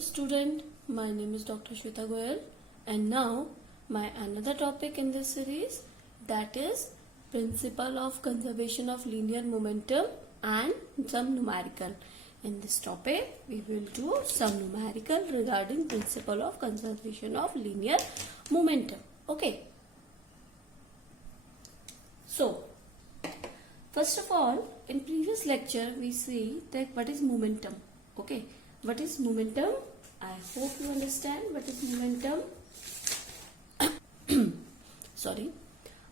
student, my name is Dr. Shweta Goyal and now my another topic in this series, that is principle of conservation of linear momentum and some numerical. In this topic we will do some numerical regarding principle of conservation of linear momentum. Okay. So first of all, in previous lecture we see that what is momentum. Okay, what is momentum? I hope you understand what is momentum. Sorry,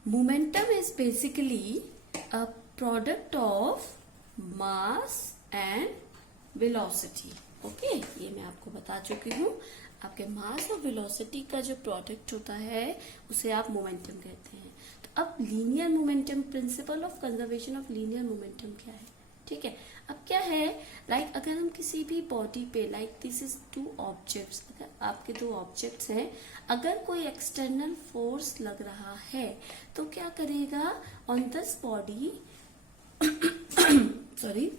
momentum is basically a product of mass and velocity. Okay, ये मैं आपको बता चुकी हूँ. आपके मास और velocity का जो प्रोडक्ट होता है उसे आप मोमेंटम कहते हैं. तो अब linear momentum, principal of conservation of linear momentum क्या है? ठीक है, अब क्या है, लाइक अगर हम किसी भी बॉडी पे, like this is two objects, अगर आपके दो ऑब्जेक्ट्स हैं, अगर कोई एक्सटर्नल फोर्स लग रहा है तो क्या करेगा ऑन दिस बॉडी सॉरी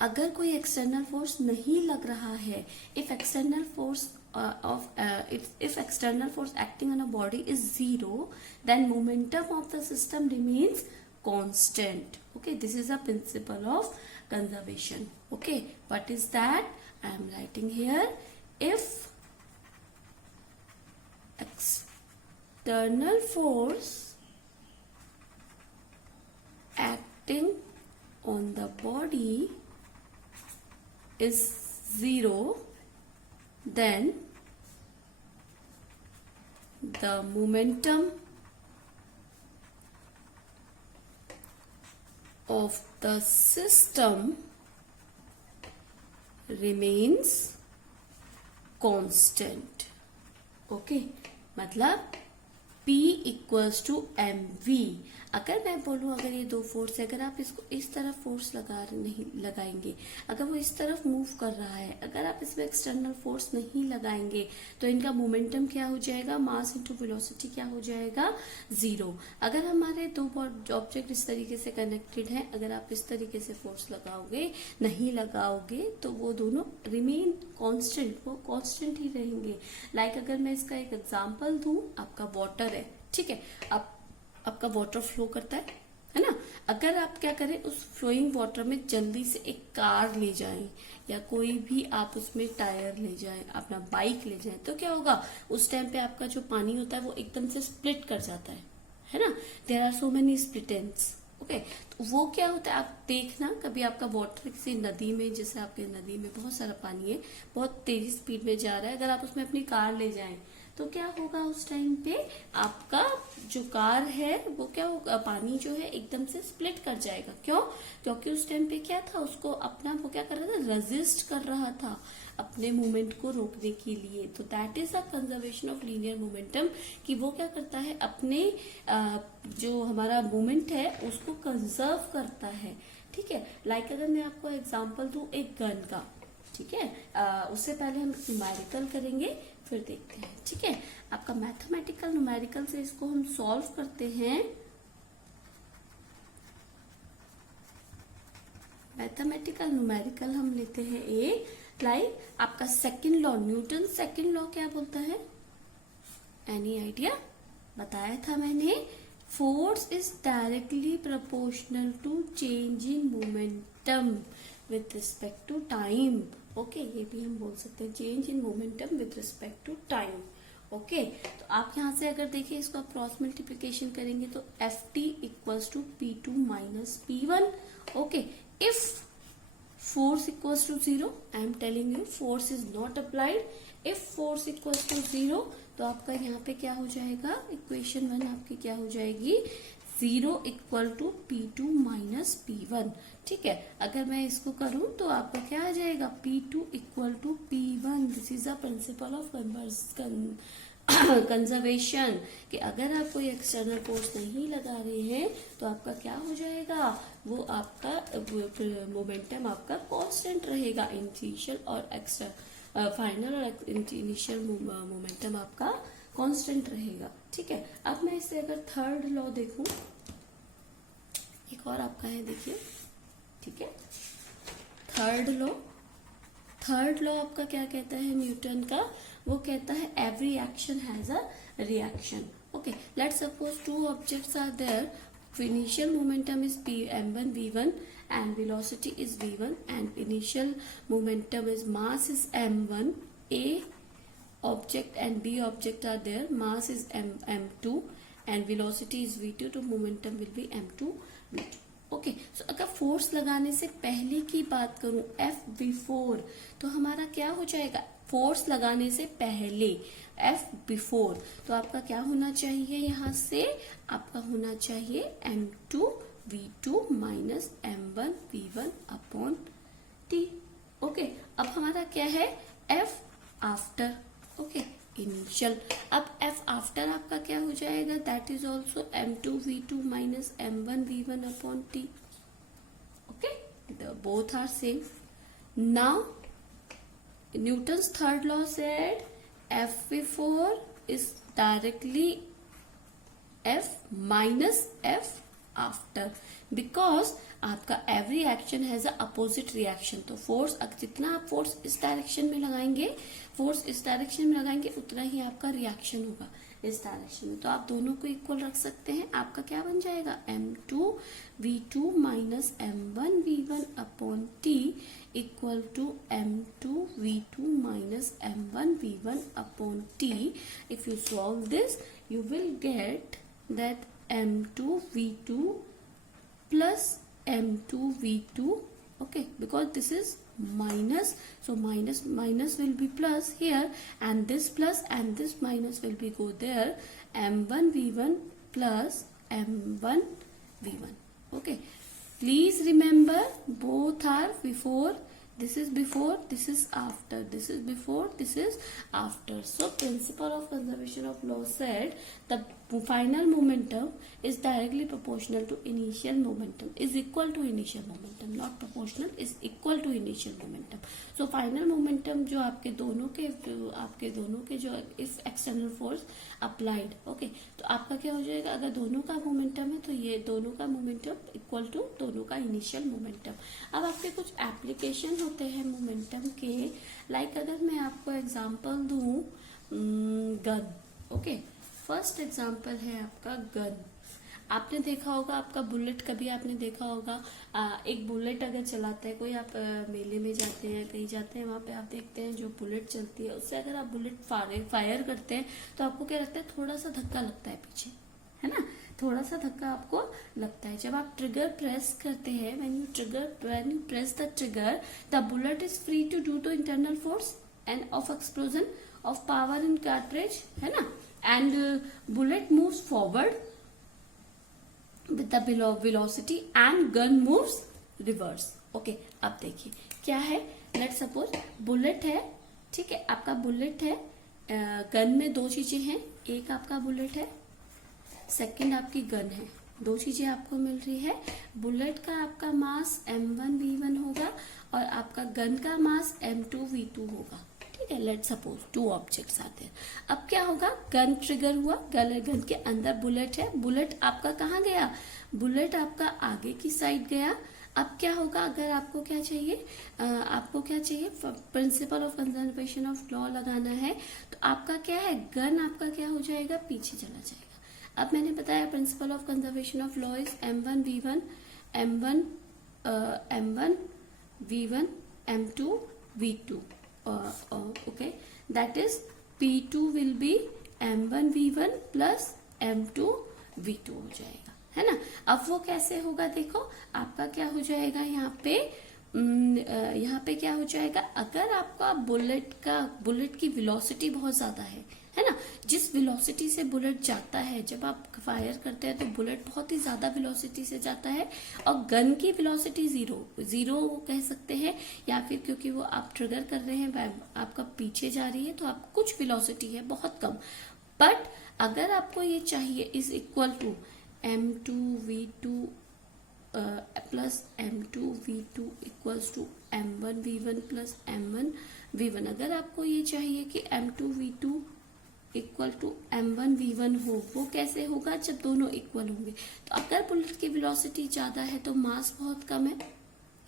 अगर कोई एक्सटर्नल फोर्स नहीं लग रहा है, if external force if external force acting on a body is zero, then momentum of the system remains constant. Okay, this is a principle of conservation. Okay, what is that? I am writing here, if external force acting on the body is zero, then the momentum of the system remains constant. Okay, मतलब P equals to mv. अगर मैं बोलूं, अगर ये दो force है, अगर आप इसको इस तरफ फोर्स नहीं लगाएंगे, अगर वो इस तरफ मूव कर रहा है, अगर आप इसमें एक्सटर्नल फोर्स नहीं लगाएंगे तो इनका मोमेंटम क्या हो जाएगा, मास इनटू वेलोसिटी क्या हो जाएगा, जीरो. अगर हमारे दो ऑब्जेक्ट इस तरीके से कनेक्टेड हैं, अगर आप इस तरीके से फोर्स लगाओगे, नहीं लगाओगे, तो वो दोनों रिमेन कांस्टेंट, वो कांस्टेंट ही रहेंगे. लाइक अगर मैं इसका एक एग्जांपल दूं, आपका वाटर है, ठीक है, आपका वाटर फ्लो करता है ना. अगर आप क्या करें, उस फ्लोइंग वाटर में जल्दी से एक कार ले जाएं या कोई भी आप उसमें टायर ले जाएं, अपना बाइक ले जाएं, तो क्या होगा, उस टाइम पे आपका जो पानी होता है वो एकदम से स्प्लिट कर जाता है ना. There are so many split ends. Okay, तो वो क्या होता है, आप देखना कभी आपका वाटर किसी नदी में, जैसे आपके नदी में बहुत सारा पानी है, बहुत तेजी स्पीड में जा रहा है, अगर आप उसमें अपनी कार ले जाएं तो क्या होगा, उस टाइम पे आपका जो कार है वो क्या होगा, पानी जो है एकदम से स्प्लिट कर जाएगा. क्यों? क्योंकि उस टाइम पे क्या था, उसको अपना वो क्या कर रहा था, रेजिस्ट कर रहा था अपने मूवमेंट को रोकने के लिए. तो that is a conservation of linear momentum, कि वो क्या करता है, अपने जो हमारा मूवमेंट है उसको कंजर्व करता है. ठीक है, लाइक अगर मैं आपको एग्जाम्पल दूं एक गन का, ठीक है, उससे पहले हम न्यूमेरिकल करेंगे, फिर देखते हैं. ठीक है, आपका मैथमेटिकल न्यूमेरिकल से इसको हम सॉल्व करते हैं. मैथमेटिकल न्यूमेरिकल हम लेते हैं एक, लाइक आपका second law, Newton second law क्या बोलता है, एनी आइडिया? बताया था मैंने, force is directly proportional to change in momentum with respect to time. Okay, ये भी हम बोल सकते हैं, change in momentum with respect to time. Okay, तो आप यहां से अगर देखिए, इसको आप क्रॉस मल्टीप्लीकेशन करेंगे तो Ft equals to P2 minus P1. Okay, if force equals to zero, I am telling you force is not applied. If force equals to zero, तो आपका यहाँ पे क्या हो जाएगा, इक्वेशन 1 आपकी क्या हो जाएगी, 0 equal to P2 minus P1. ठीक है, अगर मैं इसको करूं तो आपका क्या आ जाएगा, P2 equal to P1. This is a principle of conservation, कि अगर आप कोई एक्सटर्नल फोर्स नहीं लगा रहे हैं तो आपका क्या हो जाएगा, वो आपका मोमेंटम आपका कांस्टेंट रहेगा. इनिशियल और फाइनल और इनिशियल मोमेंटम आपका कांस्टेंट रहेगा. ठीक है, अब मैं इसे अगर थर्ड लॉ देखूं, एक और आपका है, देखिए, ठीक है, थर्ड लॉ आपका क्या कहता है न्यूटन का? वो कहता है every action has a reaction. Okay, let's suppose two objects are there. Initial momentum is m1 v1 and velocity is v1, and initial momentum is mass is m1. A object and B object are there. Mass is m2 and velocity is v2. तो momentum will be m2 v2. Okay, so अगर force लगाने से पहले की बात करूं F before, तो हमारा क्या हो जाएगा? फोर्स लगाने से पहले एफ बिफोर, तो आपका क्या होना चाहिए? यहां से आपका होना चाहिए m2 v2 minus m1 v1 upon t. Okay, अब हमारा क्या है? F after. Okay, initial. अब एफ आफ्टर आपका क्या हो जाएगा? That is also m2 v2 minus m1 v1 upon t. Okay, both are same. Now Newton's third law said F before is directly F minus F after, because आपका every action has a opposite reaction. तो force, जितना आप force इस direction में लगाएंगे, उतना ही आपका reaction होगा इस डायरेक्शन में. तो आप दोनों को इक्वल रख सकते हैं. आपका क्या बन जाएगा? m2 v2 minus m1 v1 upon t equal to m2 v2 minus m1 v1 upon t. If you solve this you will get that m2 v2 plus m2 v2. Okay, because this is minus, so minus will be plus here, and this plus and this minus will be go there. m1 v1 plus m1 v1. Okay, please remember both are before. This is before, this is after, this is before, this is after. So principle of conservation of law said the final momentum is directly proportional to initial momentum, is equal to initial momentum, not proportional, is equal to initial momentum. So final momentum जो आपके दोनों के जो if external force applied, okay, तो आपका क्या हो जाएगा? अगर दोनों का मोमेंटम है तो ये दोनों का मोमेंटम इक्वल टू दोनों का इनिशियल मोमेंटम. अब आपके कुछ एप्लीकेशन होते हैं मोमेंटम के, लाइक अगर मैं आपको एग्जांपल दूं गन. ओके, फर्स्ट एग्जांपल है आपका गन. आपने देखा होगा, आपका बुलेट, कभी आपने देखा होगा एक बुलेट अगर चलाता है कोई, आप मेले में जाते हैं, कहीं जाते हैं, वहां पे आप देखते हैं जो बुलेट चलती है, उससे अगर आप बुलेट फायर करते हैं तो आपको क्या लगता है? थोड़ा सा धक्का लगता है पीछे, है ना? थोड़ा सा धक्का आपको लगता है. जब आप ट्रिगर प्रेस करते हैं, when you press the trigger, the bullet is free to do the internal force and of explosion of power in cartridge, है ना? And bullet moves forward with the velocity and gun moves reverse. Okay, अब देखिए क्या है. Let's suppose bullet है, ठीक है, आपका बुलेट है. गन में दो चीजें हैं, एक आपका बुलेट है, सेकंड आपकी गन है. दो चीजें आपको मिल रही है. बुलेट का आपका मास m1 v1 होगा और आपका गन का मास m2 v2 होगा. ठीक है, लेट्स सपोज टू ऑब्जेक्ट्स आते हैं. अब क्या होगा? गन ट्रिगर हुआ, गन के अंदर बुलेट है. बुलेट आपका कहाँ गया? बुलेट आपका आगे की साइड गया. अब क्या होगा? अगर आपको क्या चाहिए, principal of conservation of law लगाना है, तो आपका क्या है? गन आपका क्या हो जाएगा? पीछे चला जाएगा. अब मैंने बताया principal of conservation of law is m1 v1 m2 v2. Okay, that is p2 will be m1 v1 plus m2 v2 हो जाएगा, है ना? अब वो कैसे होगा? देखो आपका क्या हो जाएगा यहाँ पे क्या हो जाएगा? अगर आपका बुलेट की वेलोसिटी बहुत ज्यादा है ना? जिस वेलोसिटी से बुलेट जाता है, जब आप फायर करते हैं तो बुलेट बहुत ही ज्यादा वेलोसिटी से जाता है, और गन की वेलोसिटी जीरो कह सकते हैं, या फिर क्योंकि वो आप ट्रिगर कर रहे हैं, आपका पीछे जा रही है, तो आप कुछ वेलोसिटी है बहुत कम. बट अगर आपको ये चाहिए is equal to m2 v2 plus m2 v2 equals to m1 v1 plus m1 v1. अगर आपको ये चाहिए कि m2 v2 equal to m1 v1 हो, वो कैसे होगा? जब दोनों इक्वल होंगे. तो अगर बुलेट की वेलोसिटी ज्यादा है तो मास बहुत कम है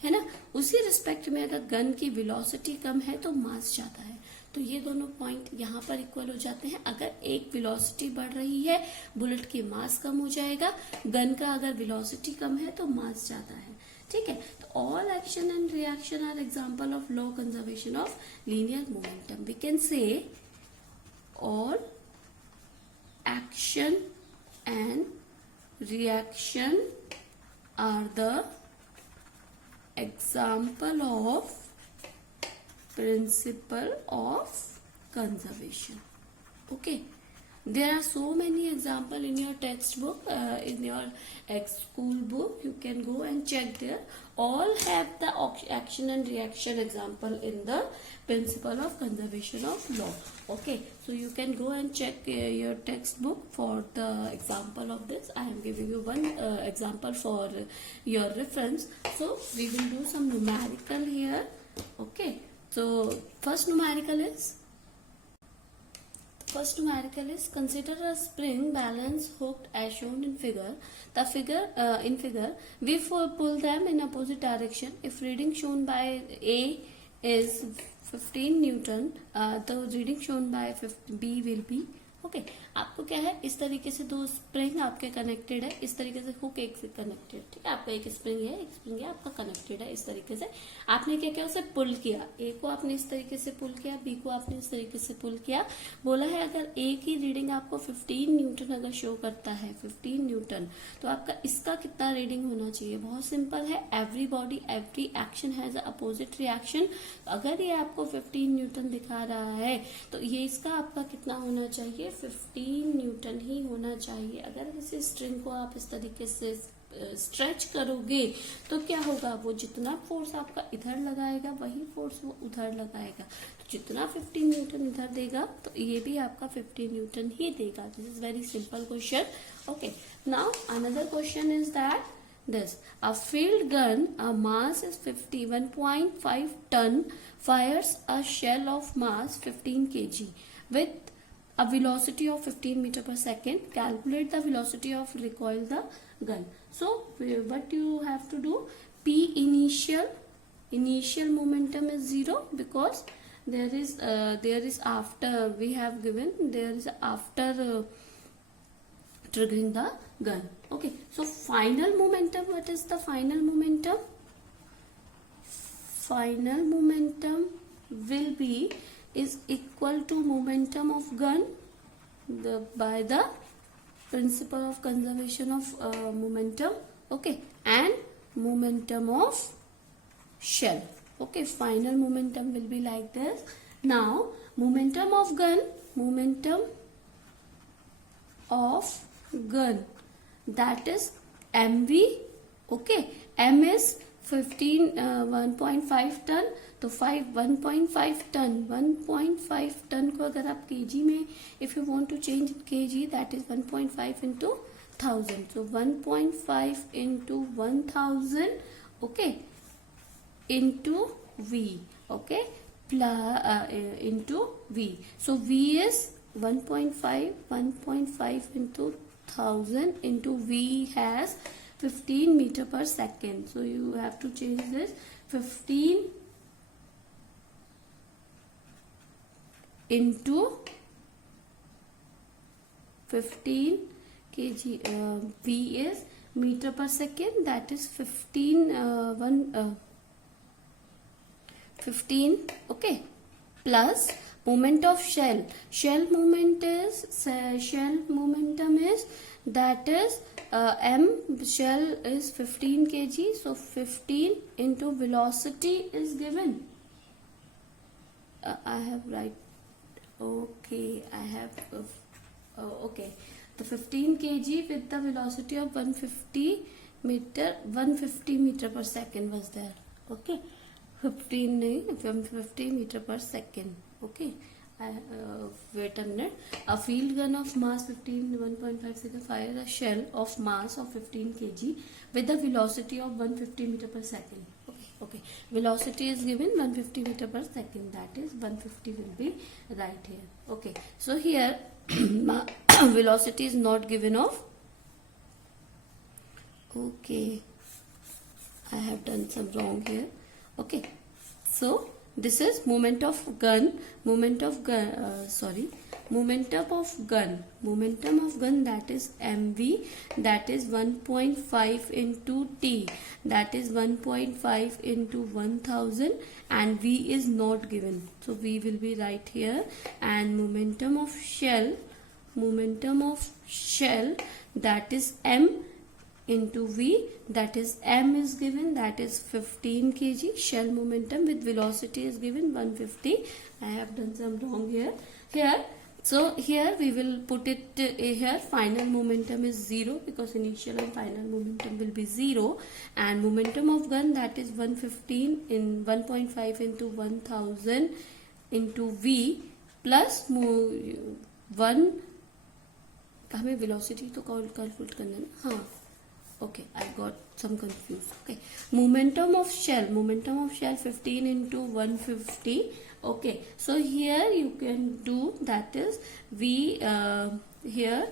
है ना। उसी रिस्पेक्ट में अगर गन की वेलोसिटी कम है तो मास ज्यादा है, तो ये दोनों पॉइंट यहाँ पर इक्वल हो जाते हैं। अगर एक वेलोसिटी बढ़ रही है, बुलेट की मास कम हो जाएगा, गन का अगर वेलोसिटी कम है तो मास ज्यादा है, ठीक है। तो all action and reaction are example of law conservation of linear momentum. We can say all action and reaction are the example of principle of conservation. Okay, there are so many example in your textbook, in your school book. You can go and check there. All have the action and reaction example in the principle of conservation of law. Okay, so you can go and check your textbook for the example of this. I am giving you one example for your reference. So we will do some numerical here. Okay, so first numerical is consider a spring balance hooked as shown in figure. The figure we pull them in opposite direction. If reading shown by A is 15 Newton, the reading shown by B will be okay आपको क्या है, इस तरीके से दो spring आपके connected है, इस तरीके से हुक एक से कनेक्टेड, ठीक है। आपका एक स्प्रिंग है आपका कनेक्टेड है। इस तरीके से आपने क्या किया, उसे पुल किया। ए को आपने इस तरीके से पुल किया, बी को आपने इस तरीके से पुल किया। बोला है अगर ए की रीडिंग आपको 15 न्यूटन अगर शो करता है, 15 न्यूटन, तो आपका इसका कितना रीडिंग होना चाहिए। बहुत सिंपल है, every body every action has opposite reaction. अगर ये आपको 15 न्यूटन दिखा रहा है तो ये इसका आपका कितना होना चाहिए, 15 न्यूटन ही होना चाहिए। अगर इस स्ट्रिंग को आप इस तरीके से स्ट्रेच करोगे तो क्या होगा, वो जितना फोर्स आपका इधर लगाएगा वही फोर्स वो उधर लगाएगा। तो जितना 15 न्यूटन इधर देगा तो ये भी आपका 15 न्यूटन ही देगा। This is very simple question. Okay, now another question is that this a field gun, a mass is 51.5 ton, fires a shell of mass 15 kg with a velocity of 15 meter per second. Calculate the velocity of recoil the gun. So what you have to do, P initial momentum is 0 because there is after we have given there is after triggering the gun. Okay, so final momentum, what is the final momentum? Final momentum will be is equal to momentum of gun by the principle of conservation of momentum. Okay, and momentum of shell. Okay, final momentum will be like this. Now momentum of gun, that is mv. Okay, m is 1.5 ton, तो 1.5 ton को अगर आप KG में if you want to change KG, that is 1.5 into 1000. so 1.5 into 1000, okay, into v, okay, into v. So v is 1.5 into 1000 into v has 15 meter per second. So you have to change this 15 into 15 kg. V is meter per second, that is 15 15, okay, plus moment of shell. Shell momentum is that is m, shell is 15 kg, so 15 into velocity is given. I have right. Okay, I have okay, the 15 kg with the velocity of 150 meter per second was there. Okay, 150 meter per second. Okay, wait a minute. A field gun of mass 1.5 seconds fire a shell of mass of 15 kg with the velocity of 150 meter per second. Okay, velocity is given 150 meter per second, that is 150 will be right here. Okay, so here velocity is not given of. Okay, I have done some wrong here. Okay, so this is moment of gun, momentum of gun, that is mv, that is 1.5 into t, that is 1.5 into 1000, and v is not given, so v will be right here. And momentum of shell, that is m into v, that is m is given, that is 15 kg. Shell momentum with velocity is given 150. I have done some wrong here. So here we will put it here. Final momentum is 0 because initial and final momentum will be 0. And momentum of gun, that is 115 in 1.5 into 1000 into v plus 1, हमें velocity तो calculate करना है. हाँ, okay, I got some confused. Okay, momentum of shell 15 into 150. Okay, so here you can do, that is v here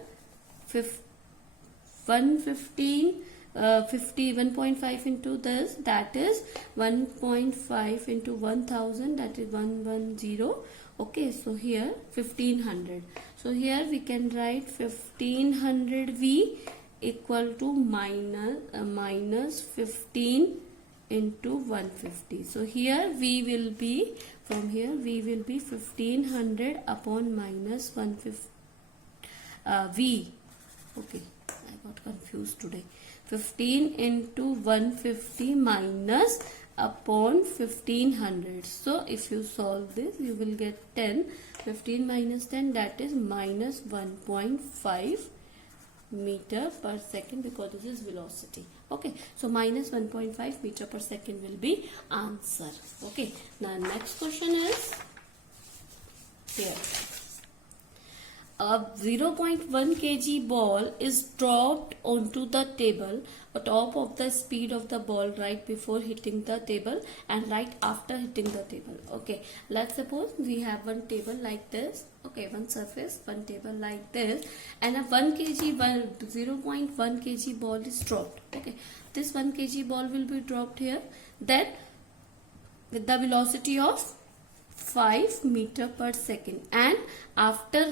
115 1.5 into this, that is 1.5 into 1000, that is 110. Okay, so here 1500. So here we can write 1500 v equal to minus 15 into 150. So here v will be, from here v will be 1500 upon minus 150 v. Okay, I got confused today. 15 into 150 minus upon 1500. So if you solve this, you will get 10. 15 minus 10, that is minus 1.5 meter per second, because this is velocity. Okay, so minus 1.5 meter per second will be answer. Okay, now next question is here. A 0.1 kg ball is dropped onto the table on top of the speed of the ball right before hitting the table and right after hitting the table. Okay, let's suppose we have one table like this. Okay, one surface, one table like this, and a 0.1 kg ball is dropped. Okay, this 1 kg ball will be dropped here. Then with the velocity of 5 meter per second, and after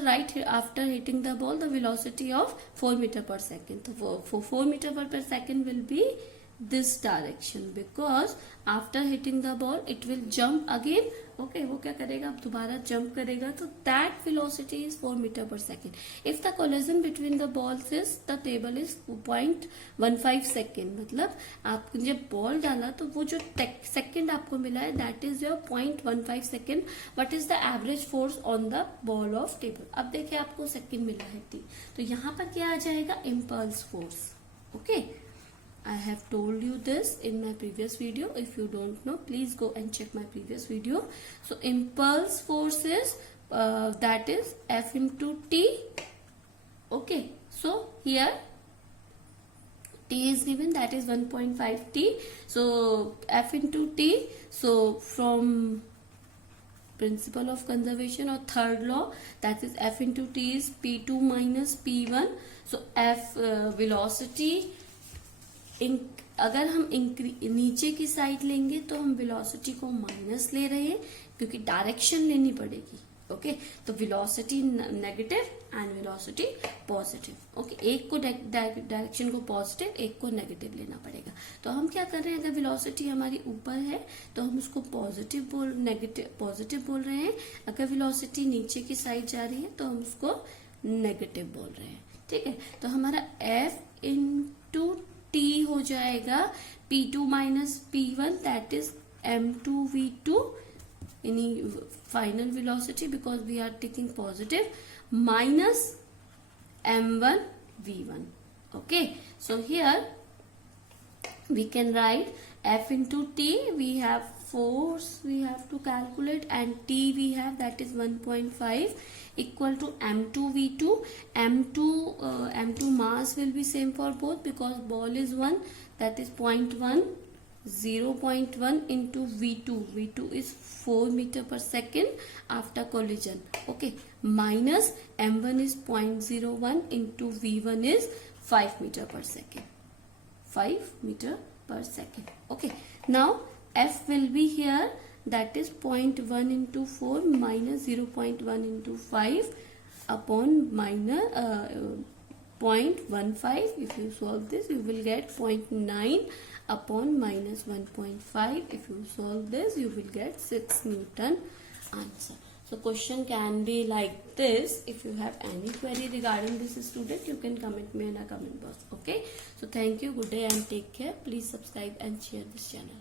hitting the ball, the velocity of 4 meter per second. So for 4 meter per second will be this direction, because after hitting the ball it will jump again. Okay, वो क्या करेगा, अब दोबारा jump करेगा, तो that velocity is 4 meter per second. If the collision between the balls is, the table is 0.15 second. मतलब आपने जब बॉल डाला तो वो जो सेकंड आपको मिला है, that is your 0.15 second. What is the average force on the ball of table? अब देखिए आपको सेकंड मिला है t, तो यहाँ पर क्या आ जाएगा, impulse force. Okay, I have told you this in my previous video. If you don't know, please go and check my previous video. So impulse force is that is F into T. Okay, so here T is given, that is 1.5 T. So F into T. So from principle of conservation or third law, that is F into T is P2 minus P1. So F velocity, अगर हम नीचे की side लेंगे तो हम velocity को minus ले रहे हैं, क्योंकि डायरेक्शन लेनी पड़ेगी. ओके, तो velocity negative and velocity positive. Okay, एक को डायरेक्शन को पॉजिटिव, एक को नेगेटिव लेना पड़ेगा. तो हम क्या कर रहे हैं, अगर वेलोसिटी हमारी ऊपर है तो हम उसको पॉजिटिव बोल रहे हैं. अगर वेलोसिटी नीचे की साइड जा रही है तो हम उसको नेगेटिव बोल रहे हैं. ठीक है, तो हमारा F इंटू T हो जाएगा P2 minus P1, that is M2V2 in final velocity, because we are taking positive, minus M1V1. Okay, so here we can write F into T. We have force we have to calculate, and T we have, that is 1.5 equal to M2V2. M2 mass will be same for both, because ball is 1, that is 0.1, 0.1 into V2. V2 is 4 meter per second after collision. Okay, minus M1 is 0.01 into V1 is 5 meter per second. 5 meter per second. Okay, now F will be here, that is 0.1 into 4 minus 0.1 into 5 upon minus 0.15. If you solve this, you will get 0.9 upon minus 1.5. If you solve this, you will get 6 Newton answer. So question can be like this. If you have any query regarding this, student, you can comment me in a comment box. Okay, so thank you, good day and take care. Please subscribe and share this channel.